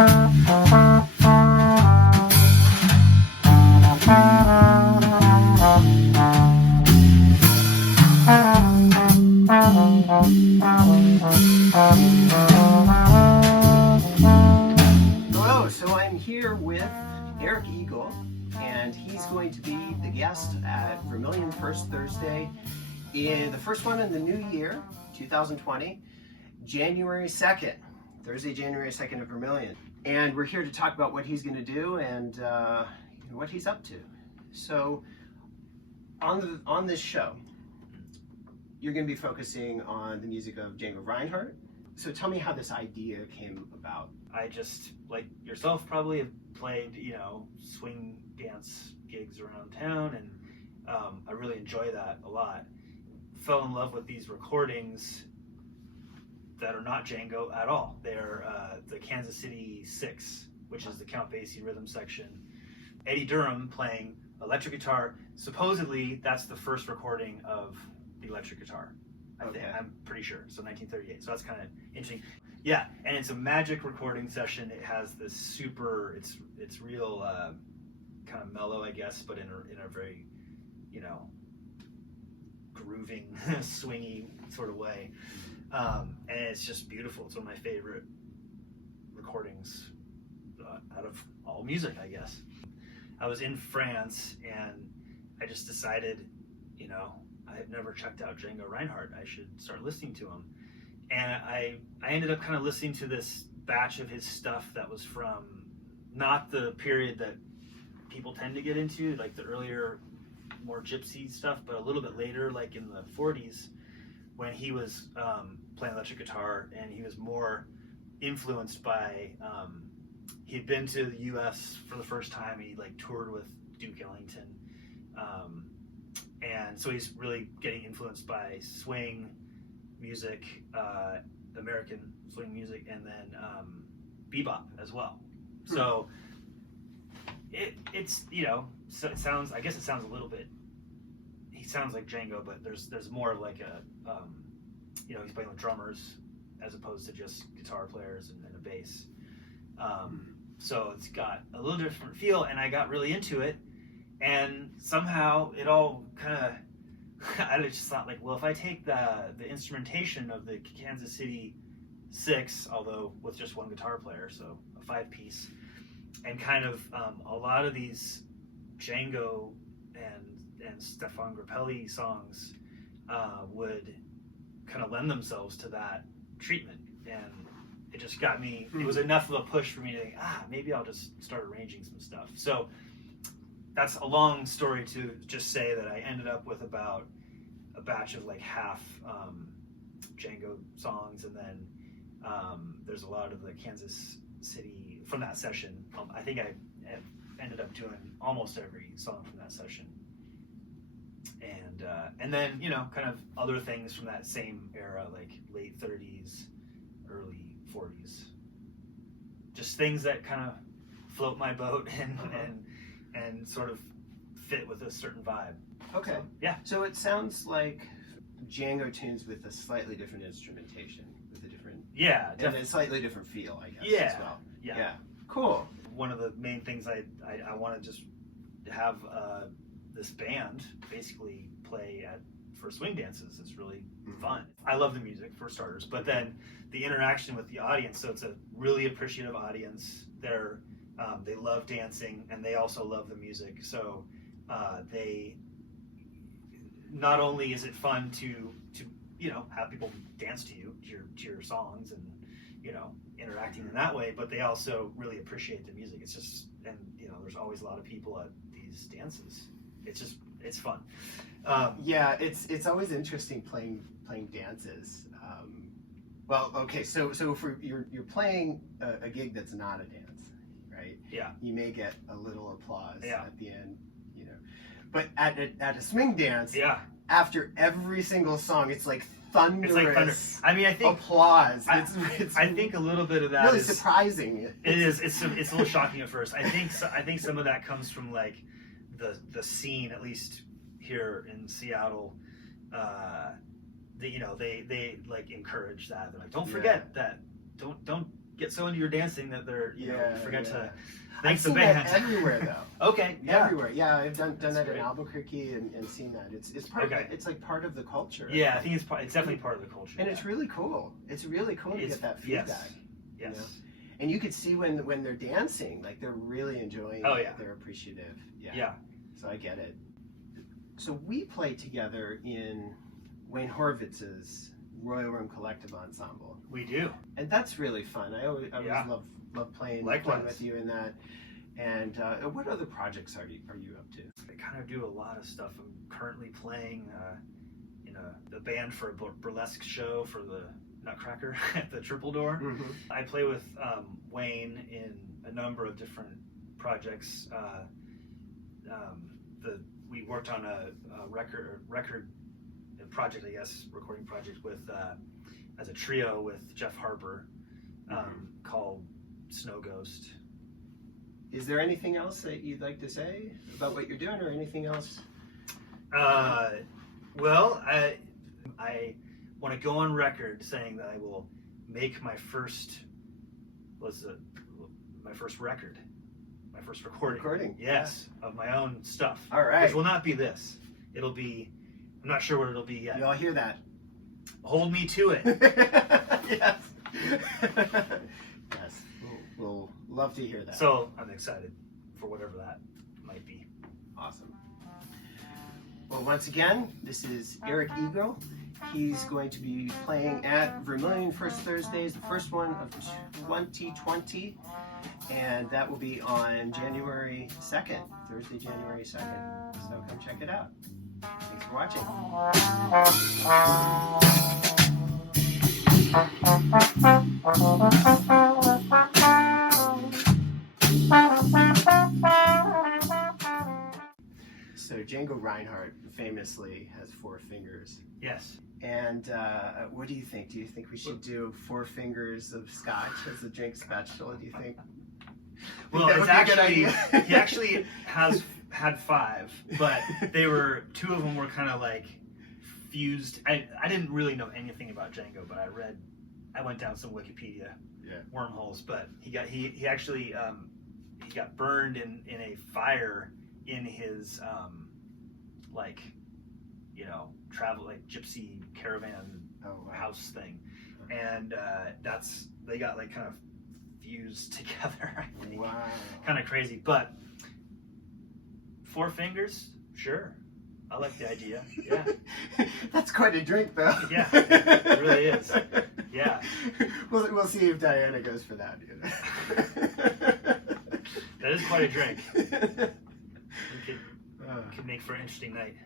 Hello, so I'm here with Eric Eagle, and he's going to be the guest at Vermillion First Thursday, in the first one in the new year, 2020, January 2nd, Thursday, January 2nd at Vermillion. And we're here to talk about what he's going to do and what he's up to. So on this show, you're going to be focusing on the music of Django Reinhardt. So tell me how this idea came about. I just, like yourself, probably have played, swing dance gigs around town, and I really enjoy that a lot. Fell in love with these recordings that are not Django at all. They're the Kansas City 6, which is the Count Basie rhythm section. Eddie Durham playing electric guitar. Supposedly, that's the first recording of the electric guitar. I'm pretty sure. So 1938. So that's kind of interesting. Yeah, and it's a magic recording session. It has this super. It's real kind of mellow, I guess, but in a very, grooving, swingy sort of way. And it's just beautiful. It's one of my favorite recordings out of all music, I guess. I was in France and I just decided, I had never checked out Django Reinhardt. I should start listening to him. And I ended up kind of listening to this batch of his stuff that was from not the period that people tend to get into, like the earlier, more gypsy stuff, but a little bit later, like in the 40s, when he was playing electric guitar, and he was more influenced by, he'd been to the US for the first time. He toured with Duke Ellington. And so he's really getting influenced by swing music, American swing music, and then bebop as well. So it's so it sounds, I guess it sounds a little bit, he sounds like Django, but there's more of like a he's playing with drummers as opposed to just guitar players and a bass. So it's got a little different feel, and I got really into it. And somehow it all kind of, I just thought well, if I take the instrumentation of the Kansas City 6, although with just one guitar player, so a 5-piece, and kind of a lot of these Django and Stefan Grappelli songs would kind of lend themselves to that treatment. And it just got me, it was enough of a push for me to think, maybe I'll just start arranging some stuff. So that's a long story to just say that I ended up with about a batch of half Django songs, and then there's a lot of the Kansas City from that session. I think I ended up doing almost every song from that session, and then kind of other things from that same era, like late 30s, early 40s, just things that kind of float my boat and sort of fit with a certain vibe. Okay. So, yeah. So it sounds like Django tunes with a slightly different instrumentation, with a different and a slightly different feel, I guess. As well. Yeah. Cool. One of the main things I want to just have this band basically play for swing dances. It's really fun. I love the music for starters, but then the interaction with the audience. So it's a really appreciative audience. They love dancing, and they also love the music. So they, not only is it fun to have people dance to your songs and interacting in that way, but they also really appreciate the music. It's just, and there's always a lot of people at these dances. It's fun. It's always interesting playing dances. Well, okay, so if you're playing a gig that's not a dance, right? Yeah. You may get a little applause at the end, But at a swing dance, after every single song, it's like thunderous. It's like thunder. I mean, I think applause. I think a little bit of that really is surprising. It is. It's a little shocking at first. I think some of that comes from the scene, at least here in Seattle. They encourage that. They're like, don't forget that. Don't get so into your dancing that they're you forget to I've thank the seen band. that everywhere though. Okay, yeah. Everywhere. Yeah, I've done that great. in Albuquerque and seen that. It's part of, it's like part of the culture. Yeah, I think it's definitely part of the culture. And it's really cool. It's really cool to get that feedback. Yes. You know? And you could see when they're dancing, like they're really enjoying it. They're appreciative. Yeah. So I get it. So we play together in Wayne Horvitz's Royal Room Collective Ensemble. We do. And that's really fun. I always love playing with you in that. And what other projects are you up to? I kind of do a lot of stuff. I'm currently playing in the band for a burlesque show for the Nutcracker at the Triple Door. Mm-hmm. I play with Wayne in a number of different projects. We worked on a record project, I guess, recording project with as a trio with Jeff Harper called Snow Ghost. Is there anything else that you'd like to say about what you're doing, or anything else? Well, I want to go on record saying that I will make my first record, my first recording. Yes, of my own stuff. All right. Which will not be this. It'll be, I'm not sure what it'll be yet. You all hear that? Hold me to it. Yes. Yes. We'll love to hear that. So I'm excited for whatever that might be. Awesome. Well, once again, this is Eric Eagle. He's going to be playing at Vermillion First Thursdays, the first one of 2020, and that will be on January 2nd, Thursday, January 2nd. So come check it out. Thanks for watching. So Django Reinhardt famously has 4 fingers. Yes. And what do you think? Do you think we should do 4 fingers of scotch as a drink spatula? Do you think? Well, it's actually he actually had 5, but they were 2 of them were kind of like fused. I didn't really know anything about Django, but I went down some Wikipedia wormholes. But he actually he got burned in a fire in his travel gypsy caravan house thing, and they got kind of fused together. I think. Wow. Kind of crazy, but 4 fingers, sure. I like the idea. Yeah. That's quite a drink, though. Yeah, it really is. Yeah. We'll see if Diana goes for that. That is quite a drink. It could make for an interesting night.